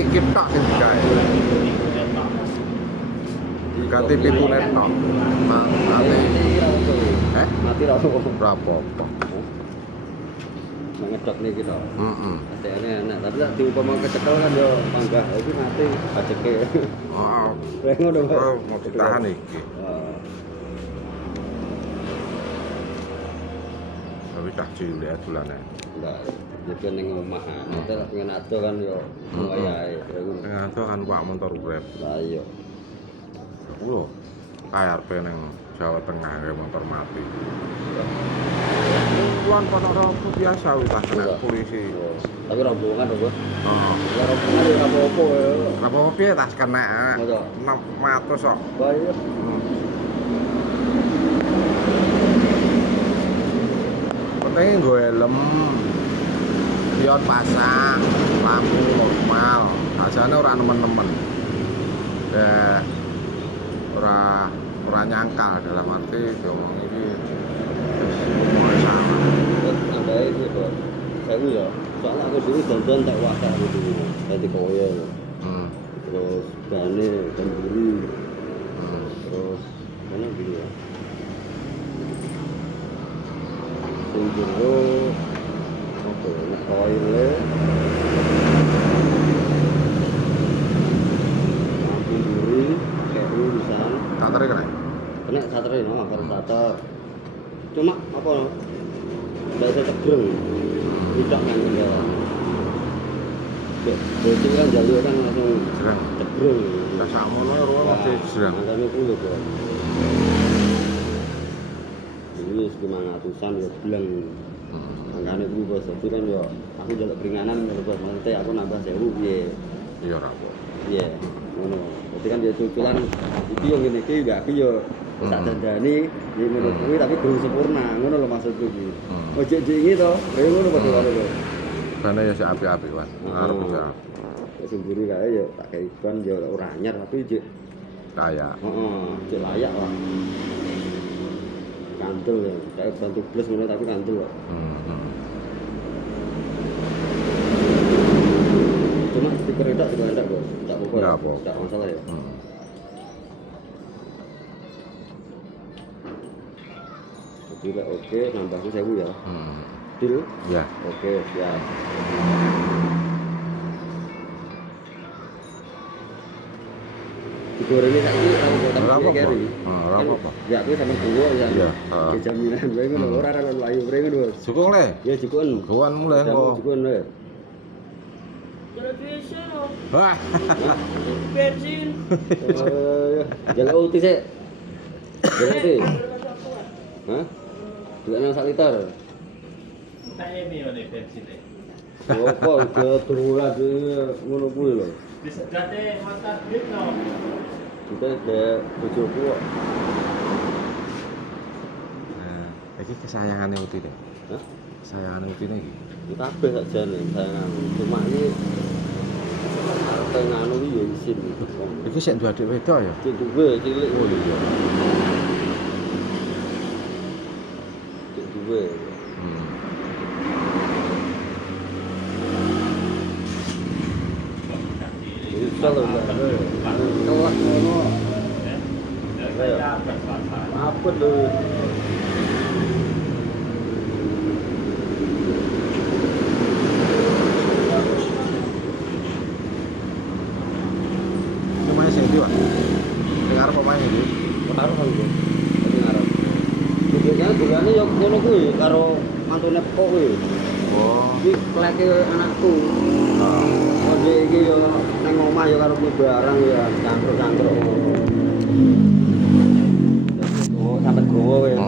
iki tok sing digawe. Ganti pitune tok. Mati. Mati ra apa. Ora apa-apa. Ngedok nih gitu. Heeh. Adekane enak, tapi nek diumpama kecekel kan yo panggah iki mati pajeke. Heeh. Lha ngono kok. Oh, mau ditahan iki. Heeh. Tapi tak cilik adulane. Enggak, jadi ning omah. Nanti lek pengen ado kan yo wayahe. Tengah itu kan Pak motor urip. Lah iya. Aku lho KRP ning Jawa Tengah kayak motor mati. Pulang kono biasa udah kena polisi. Tapi rombongan lho, Bos. Oh. Lah rombongan yo apa-apa ya. Apa piye tas kena? Masa? 600 kok. Lah iya. Penting gue helm, spion pasang, lampu normal. Asane ora nemen-nemen. Ya ora nyangkal dalam arti diomong iki mulai salah. Ada itu, Bos. Saya ya, soalnya aku dulu dandan tak wasa aku dulu. Dadi koyo. Terus bane kenduri. Terus mana gitu ya. Sing jero apa ngekoile. Lampu duri kayak urusan. Tak tarik kena. Kena satre no, karo sater. Cuma apa? Ndak bisa cegreng. Tidak kan ya. Jadi kan jalur kan langsung Jereng. cegreng. Tak sakmono ora mesti jereng. Makanya itu lho, Bos. Ini 500-an ya bulan. Makanya itu Bos, itu kan ya aku jaluk keringanan lho, Bos. Maksudnya aku nambah 1000 piye. Iya ora apa. Iya, ngono. Berarti kan dia cuculan iki yo ngene iki ya aku yo tak dandani ya menurut kuwi tapi belum sempurna. Ngono lho maksudku iki. Ojo jengi to, kaya ngono padha karo lho. Bane ya si api-api wan. Arep bisa Semburi kae yo tak kae ban yo ora anyar tapi jek kaya. heeh, jek layak lah. Kantul ya, kayak ban tubles ngono tapi kantul kok. Cuma stiker itu juga enggak, Bos. Enggak apa-apa. Enggak apa. Enggak masalah ya. Jadi lah oke, nambahnya 1000 ya. Deal? Ya. Oke, siap. Digorengnya saiki tahu kok Ora tapi apa-apa. keri. Ora apa-apa. Ya aku sama gua ya. Iya, Ke jaminan kowe ngono ora ora mlayu breng ngono. Sukung le. Ya jukun. Kawan mulai kok. Jukun le. Wah. Bensin. Jalan ulti sih. Jalan ulti. Hah? Juga nang 1 liter. Kayak ini oleh bensin deh. Opo ke turulan ngono kuwi lho. Bisa jate mantan gitu. Kita kayak bojoku kok. Nah, iki kesayangane Uti deh. Hah? Kesayangane Utine iki. Kita kabeh sakjane sayang. Cuma iki arep nganu iki ya isin. Iki sik duwe adik wedok ya? Cek duwe cilik. Oh iya. Cek duwe. Bisa lho, Mbak. Kelak ngono. Apa lho? Pemain sing ndi, Pak? Sing arep pemain iki. Karo kan gue. Tapi ngarep. Biasanya bulannya yo ngono kuwi karo mantune pekok kuwi. Oh. Iki kleke anakku. Oh, iki yo nang omah yo karo kuwi barang ya cangkruk-cangkruk ngono. Oh, sampe gowo ya.